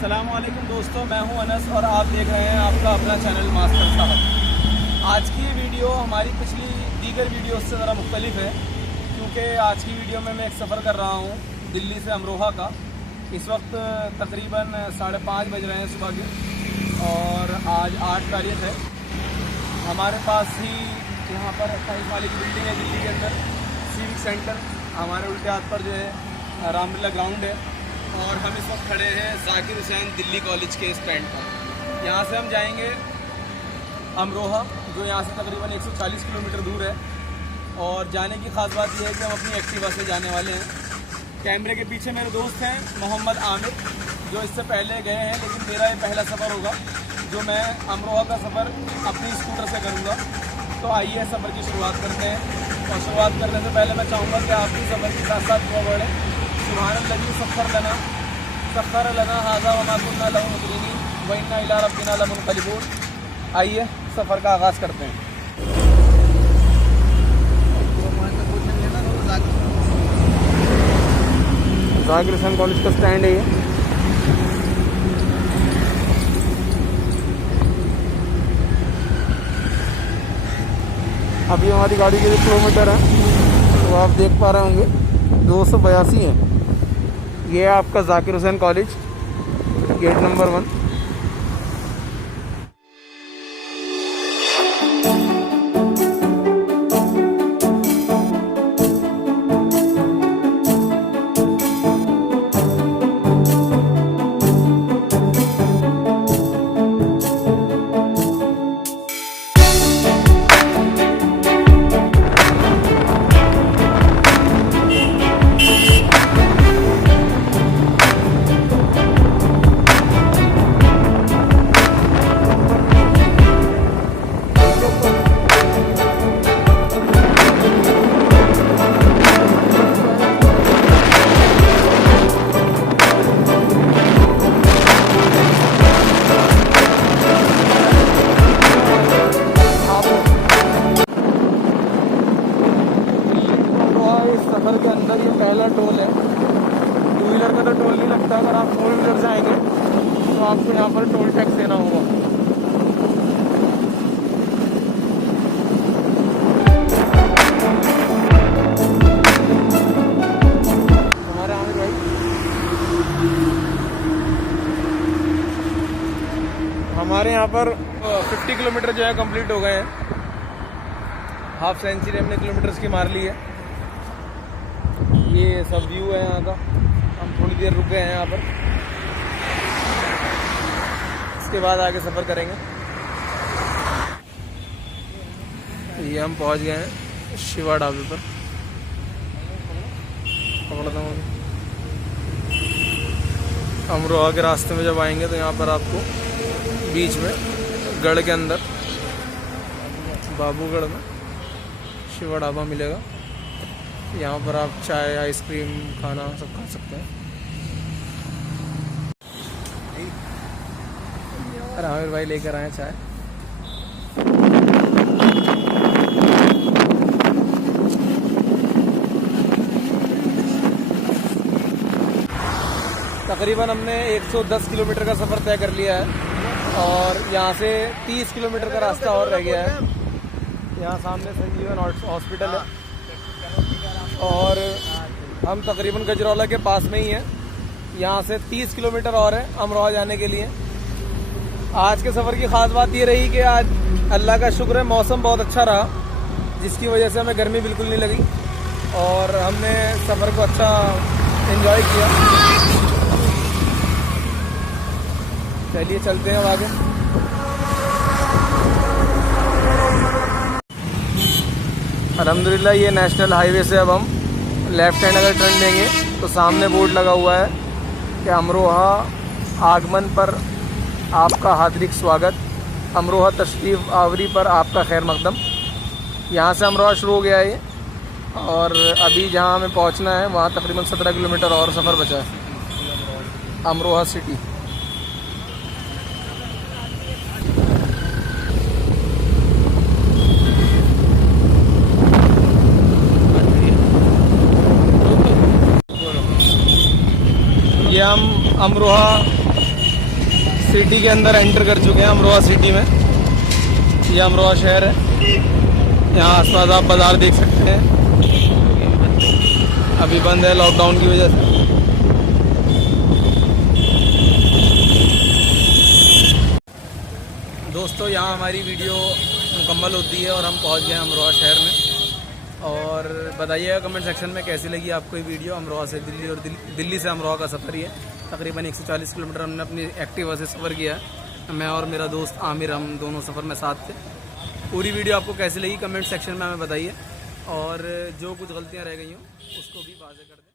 अस्सलामुअलैकुम दोस्तों, मैं हूं अनस और आप देख रहे हैं आपका अपना चैनल मास्टर साहब। आज की वीडियो हमारी पिछली दीगर वीडियो से ज़रा मुख्तलिफ है, क्योंकि आज की वीडियो में मैं एक सफ़र कर रहा हूं दिल्ली से अमरोहा का। इस वक्त तकरीबन 5:30 बज रहे हैं सुबह के और आज 8 तारीख है। हमारे पास ही यहाँ पर 28 वाली की बिल्डिंग है दिल्ली के अंदर, सिविक सेंटर। हमारे उल्टे हाथ पर जो है रामलीला ग्राउंड है और हम इस वक्त खड़े हैं जाकिर हुसैन दिल्ली कॉलेज के स्टैंड पर। यहाँ से हम जाएंगे अमरोहा, जो यहाँ से तकरीबन 140 किलोमीटर दूर है। और जाने की ख़ास बात यह है कि हम अपनी एक्टिवा से जाने वाले हैं। कैमरे के पीछे मेरे दोस्त हैं मोहम्मद आमिर, जो इससे पहले गए हैं, लेकिन मेरा ये पहला सफ़र होगा जो मैं अमरोहा का सफ़र अपनी स्कूटर से करूँगा। तो आइए सफ़र की शुरुआत करते हैं। और शुरुआत करने से पहले मैं चाहूँगा कि आप भी सफ़र के साथ साथ दुआ पढ़ें। सुब्हानल्लज़ी सख्खर लना हाज़ा व मा कुन्ना लहू मुक़रिनीन व इन्ना इला रब्बिना लमुनक़लिबून। आइए सफ़र का आगाज़ करते हैं। जाकिर हुसैन कॉलेज का स्टैंड है ये। अभी हमारी गाड़ी के जो किलोमीटर है तो आप देख पा रहे होंगे 282 हैं। ये है आपका Zakir Hussain college, gate number 1। के अंदर ये पहला टोल है। 2 व्हीलर का तो टोल नहीं लगता, अगर आप 4 व्हीलर से आएंगे तो आपको यहाँ पर टोल टैक्स देना होगा। हमारे आमिर भाई, हमारे यहाँ पर 50 किलोमीटर जो है कंप्लीट हो गए हैं। हाफ सेंचुरी हमने किलोमीटर्स की मार ली है। ये सब व्यू है यहाँ का। हम थोड़ी देर रुक गए हैं यहाँ पर, इसके बाद आगे सफ़र करेंगे। ये हम पहुँच गए हैं शिवा ढाबे पर। पकड़ता हूँ। अमरोहा के रास्ते में जब आएंगे तो यहाँ पर आपको बीच में गढ़ के अंदर बाबूगढ़ में शिवा ढाबा मिलेगा। यहाँ पर आप चाय, आइसक्रीम, खाना सब खा सकते हैं। अरे आमिर भाई लेकर आए चाय। तकरीबन हमने 110 किलोमीटर का सफ़र तय कर लिया है और यहाँ से 30 किलोमीटर का रास्ता और रह गया है। यहाँ सामने संजीवन हॉस्पिटल है और हम तकरीबन गजरौला के पास में ही हैं। यहाँ से 30 किलोमीटर और है अमरोहा जाने के लिए। आज के सफ़र की ख़ास बात ये रही कि आज अल्लाह का शुक्र है मौसम बहुत अच्छा रहा, जिसकी वजह से हमें गर्मी बिल्कुल नहीं लगी और हमने सफ़र को अच्छा एंजॉय किया। चलिए चलते हैं अब आगे। अल्हम्दुलिल्लाह ये नेशनल हाईवे से अब हम लेफ़्ट हैंड अगर टर्न लेंगे तो सामने बोर्ड लगा हुआ है कि अमरोहा आगमन पर आपका हार्दिक स्वागत, अमरोहा तशरीफ़ आवरी पर आपका खैर मकदम। यहाँ से अमरोहा शुरू हो गया है ये और अभी जहाँ हमें पहुँचना है वहाँ तकरीबन 17 किलोमीटर और सफ़र बचा है अमरोहा सिटी। ये हम अमरोहा सिटी के अंदर एंटर कर चुके हैं, अमरोहा सिटी में। ये अमरोहा शहर है। यहाँ आसपास आप बाज़ार देख सकते हैं, अभी बंद है लॉकडाउन की वजह से। दोस्तों यहाँ हमारी वीडियो मुकम्मल होती है और हम पहुँच गए अमरोहा शहर में। और बताइएगा कमेंट सेक्शन में कैसी लगी आपको ये वीडियो। अमरोहा से दिल्ली और दिल्ली से अमरोहा का सफ़र ही है। तकरीबन 140 किलोमीटर हमने अपनी एक्टिवा से सफ़र किया है। मैं और मेरा दोस्त आमिर, हम दोनों सफ़र में साथ थे। पूरी वीडियो आपको कैसी लगी कमेंट सेक्शन में हमें बताइए, और जो कुछ गलतियाँ रह गई हों उसको भी वाज़ेह कर दें।